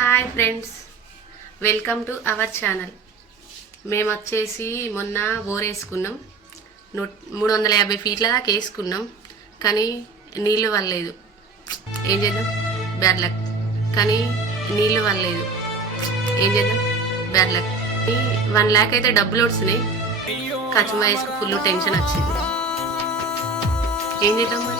Hi friends. Welcome to our channel. మేము వచ్చేసి మొన్న బోర్ వేసుకున్నాం నూ మూడు వందల యాభై ఫీట్ల దాకా వేసుకున్నాం. కానీ నీళ్ళు వల్లేదు. ఏం చేద్దాం? Bad luck. కానీ నీళ్ళు వల్లేదు. ఏం చేద్దాం? Bad luck. వన్ ల్యాక్ అయితే డబ్బులు వచ్చినాయి ఖచ్చితంగా వేసుకు ఫుల్ టెన్షన్ వచ్చింది. ఏం చేద్దాం మరి?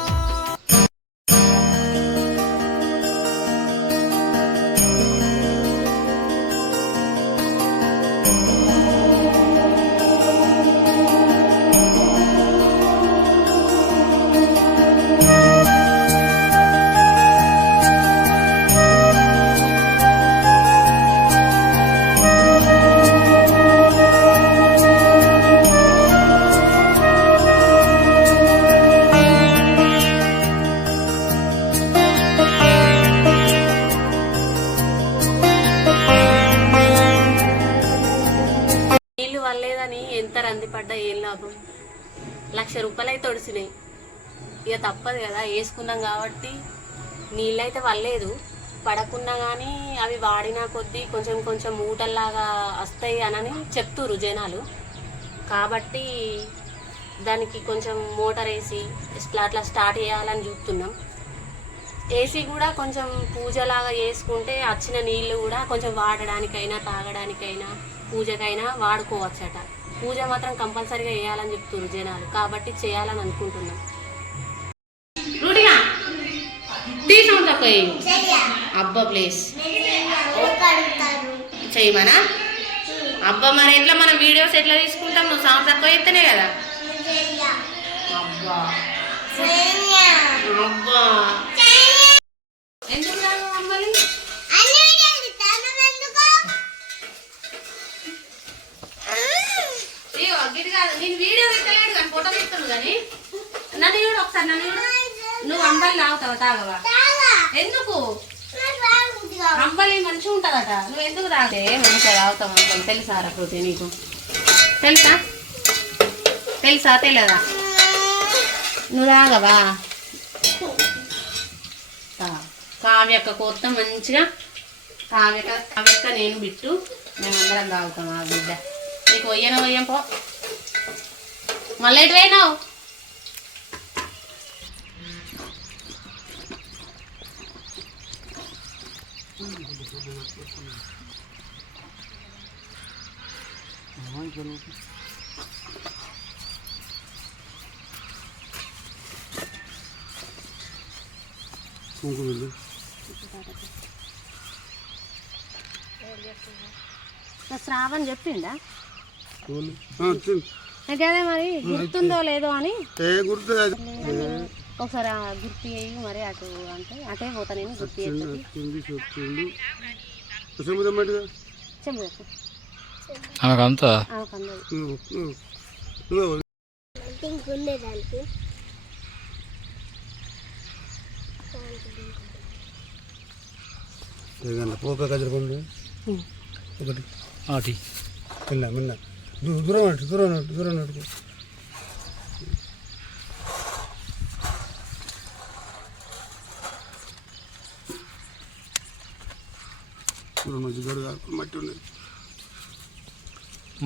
ఇక తప్పదు కదా వేసుకున్నాం కాబట్టి నీళ్ళైతే వల్లేదు పడకున్నా కానీ అవి వాడినా కొద్దీ కొంచెం కొంచెం మూటల్లాగా వస్తాయి అనని చెప్తురు జనాలు. కాబట్టి దానికి కొంచెం మోటార్ వేసి ఇట్లా అట్లా స్టార్ట్ చేయాలని చూస్తున్నాం. ఏసీ కూడా కొంచెం పూజలాగా చేసుకుంటే వచ్చిన నీళ్ళు కూడా కొంచెం వాడడానికైనా తాగడానికైనా పూజకైనా వాడుకోవచ్చట. పూజ మాత్రం కంపల్సరీగా చేయాలని చెప్తున్నారు జనాలు. కాబట్టి చేయాలని అనుకుంటున్నాం. వేయి. అబ్బా ప్లీజ్ చేయమనా అబ్బా మరి ఎట్లా మనం వీడియోస్ ఎట్లా తీసుకుంటాం? నువ్వు సౌండ్ తక్కువ చేస్తేనే కదా. అబ్బా. అబ్బా. ఎందుకు నేను వీడియో తీస్తలేడు కానీ ఫోటో తీస్తాను కానీ. నన్ను చూడు ఒకసారి నన్ను చూడు. నువ్వు అంబలి తాగుతావా తాగవా? ఎందుకు? అంబలి మంచిగా ఉంటుందట. నువ్వు ఎందుకు తాగే మంచిగా తాగుతావు అనుకోని తెలుసా ప్రకృతి నీకు? తెలుసా? తెలుసా? తెలియదా? నువ్వు తాగవా తా. కావ్యక్క కొత్త మంచిగా కావ్యక కావ్యక్క నేను బిట్టు. మేమందరం తాగుతాం ఆ బిడ్డ. నీకు వయ్యన వయ్యం పో. మళ్ళీ ఎటు పోయినావు? శ్రావణ్ చెప్పిండా? అయితే అదే మరి గుర్తుందో లేదో అని? ఏ గుర్తు ఒకసారి ఆ గుర్తు చేయి మరి అటు అంటే అటే పోతా నేను గుర్తు చేస్తుంది వచ్చింది చెప్పిండు. సముద్రం మట్టిగా చెప్పు చెప్పు ఆమెకంతా ఆమెకు అందదు నువ్వు నువ్వు నువ్వు ఏదన్నా పోక కజరపండి ఒకటి ఆటి మిన్న మిన్న దూ- దూరం నట్టు దూరం నట్టు దూరం ఆడుకుని మట్టి ఉండేది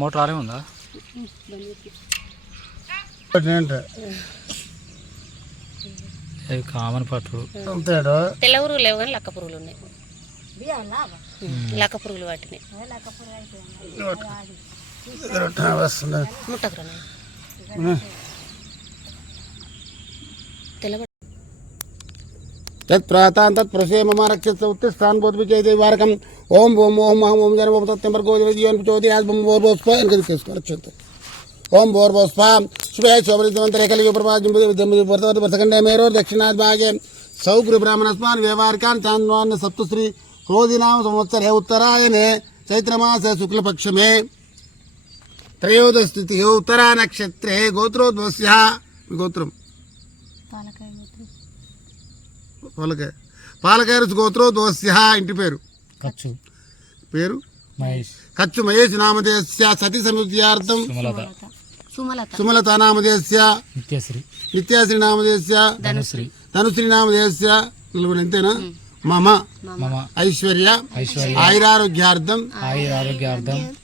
మోటార్ ఆరే ఉందా? కామన్ పట్టు. తెల్ల పురుగులు లేవు కానీ లక్క పురుగులు ఉన్నాయి. లక్క పురుగులు వాటిని. ముట్టకురా తెల్ల तत्ता तत्प्रसे ममारक्षस्य बोध विजय ओम ओम ओम अहम ओम जन ओम सत्यम गोजर आज इनके ओम मेरो दक्षिणाद भागे। सौग्र व्यवहारकान सप्तश्री क्रोधिनाम संवत्सर है चैत्रमास शुक्ल पक्ष में त्रयोदश उत्तरा नक्षत्रे गोत्रोद्वस्या गोत्रम పాలకాయ పాలకాయ రుచి గోత్రోద్వస్య ఇంటి పేరు. ఖర్చు పేరు? మహేష్. కచ్చు మహేష్ నామధేయస్య సతి సముద్యార్థం సుమలత. సుమలత. సుమలత నామధేయస్య నిత్యశ్రీ. నిత్యాశ్రీ నామధేయస్య ధనుశ్రీ. ధనుశ్రీ నిలబడి అంతేనా మమ. మమ. ఐశ్వర్య. ఐశ్వర్య. ఆయురారోగ్యార్థం. ఆయుర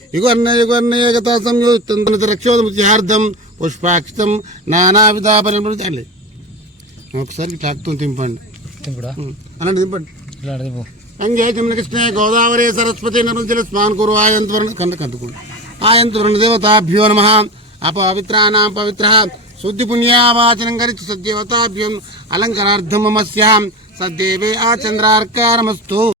యుగర్ణ యుగర్ణ ఏకతా సంయోజిత రక్షోదముత్యార్థం పుష్పాక్షితం నానావిధా పరిమళ ఒకసారి ట్రాక్తో తింపండి అలాంటి అడిగిపో అంగే కృష్ణ గోదావరి సరస్వతి నరుజల స్నాన్ కురు ఆయంత్వరణ కంట కందుకోండి ఆయంత్వరణ దేవతాభ్యో నమ అపవిత్రాణం పవిత్ర శుద్ధి పుణ్యావాచనం గరిచి సద్దేవతాభ్యం అలంకరార్థం మమస్యాం సద్దేవే ఆచంద్రార్కారమస్తు అక్షోదముత్యార్థం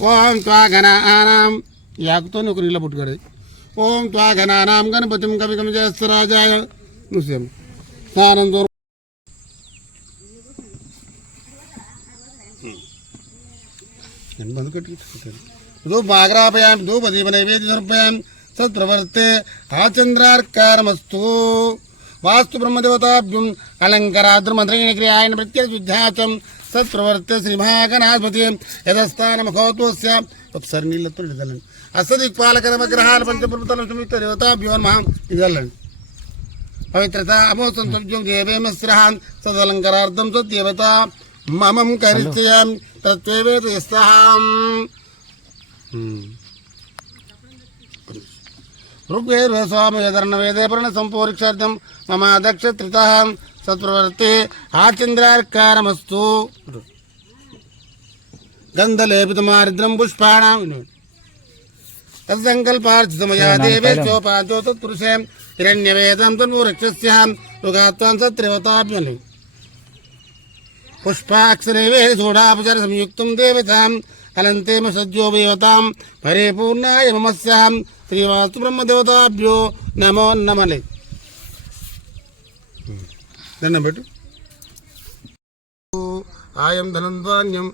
మమ దక్షత్వితాం సద్దేవేభ్యం ఆచంద్రార్క ఇటు. ఇలా పోయినా ఓం త్వాగణానాం యాకుతో ఒక నీళ్ళ పుట్టుకడి ఓం త్వాగణానాం గణపతిం కవి కమి చేస్తరాజాయ ముస్లిం స్నానం దూరం ధూపాగ్రాపయాం ధూపదీప నైవేద్య సమర్పయాం సత్ప్రవర్తే ఆచంద్రార్కారమస్తు వాస్తు బ్రహ్మదేవతాభ్యం అలంకరాద్రమంత్రేణ క్రియాయన ప్రత్యశుద్ధ్యాచం సత్ప్రవర్తే శ్రీ మహాగణాధిపతి యథస్థానమఖోత్వస్య ఒకసారి నీళ్ళతో ఇదలండి అసదిక్పాలక నవగ్రహాల పంచప్రభుతల సంయుక్త దేవతాభ్యో మహా ఇదల్లండి పవిత్రత అమోసంతవ్యం దేవేమస్రహాన్ సదలంకరార్థం సద్దేవత. మమం కరిచయం తత్వేవేత యస్సహాం. ఋగ్వేద స్వామి యస్తాం వేదే వేదేపర్ణ సంపూరిక్షార్థం మమ దక్షత్రిత सत्प्रवृत्ति ಆಚಂದ್ರಾರ್ಕಾರಮಸ್ತು गंधलेपितमारिद्रम पुष्पाणाम तत्सङ्कल्पार्जितमया हाँ, देवेश्वोपाद्यो तत्पुरुषे। हिरण्यवेदं तन्मूरक्षस्यां युगात्वां सत्रेवताभ्यनि पुष्पाक्षरेवे षोडापचरसंयुक्तं श्रीवास्तु ब्रह्मदेवताभ्यो नमो नमले। దండం పెట్టు. ఆయం ధనం ధాన్యం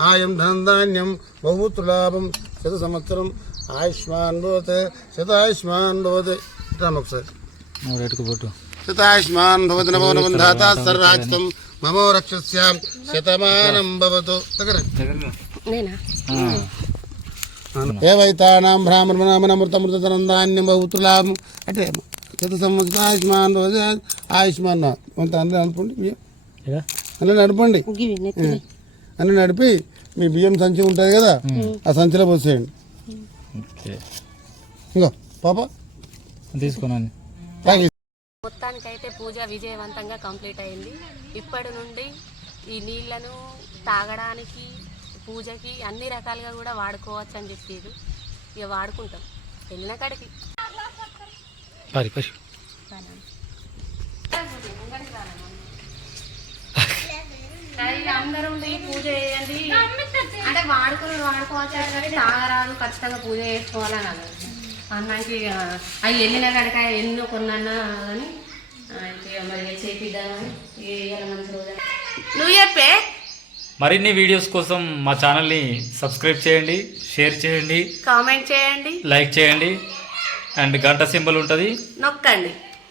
ఆయం ధనం ధాన్యం బహుతులాభం శత సంవత్సరం ఆయుష్మాన్ భవతే శతాయుష్మాన్ భవతే. రామ్ ఒకసారి. రేటుకు పొట్టు. శతాయుష్మాన్ భవతి నమో నమం ధాతా సర్వాచితం మమో రక్షస్యాం శతమానం భవతు. దగ్గర. నేనా? ఏవైతానాం బ్రాహ్మణమృతమృతనందాన్యం బహుతులాభం అంటే శత సంవత్సరం ఆయుష్మాన్ భవతి ఆయుష్మాన్ కొంత అందరూ అనుకోండి బియ్యం అన్నీ నడపండి. అన్నీ నడిపి మీ బియ్యం సంచి ఉంటుంది కదా ఆ సంచిలో పోసేయండి. ఓకే. ఇంకో పాప? తీసుకున్నాను. మొత్తానికైతే పూజ విజయవంతంగా కంప్లీట్ అయింది. ఇప్పటి నుండి ఈ నీళ్ళను తాగడానికి పూజకి అన్ని రకాలుగా కూడా వాడుకోవచ్చు అని చెప్పారు ఇక వాడుకుంటాం. వెళ్ళిన కాడికి. పరి పరి అందరూ పూజ చేయండి. అంటే వాడుకుని వాడుకోవచ్చు కానీ తాగరాదు ఖచ్చితంగా పూజ చేసుకోవాలని అన్నారు. అన్నాకి ఇక అవి వెళ్ళిన కాడిక ఎన్నో కొన్నా కానీ ఇక మరి చేపిద్దామని మంచి రోజు. నువ్వు చెప్పే. మరిన్ని వీడియోస్ కోసం మా ఛానల్ని సబ్స్క్రైబ్ చేయండి షేర్ చేయండి కామెంట్ చేయండి. లైక్ చేయండి. అండ్ గంట సింబల్ ఉంటుంది. నొక్కండి.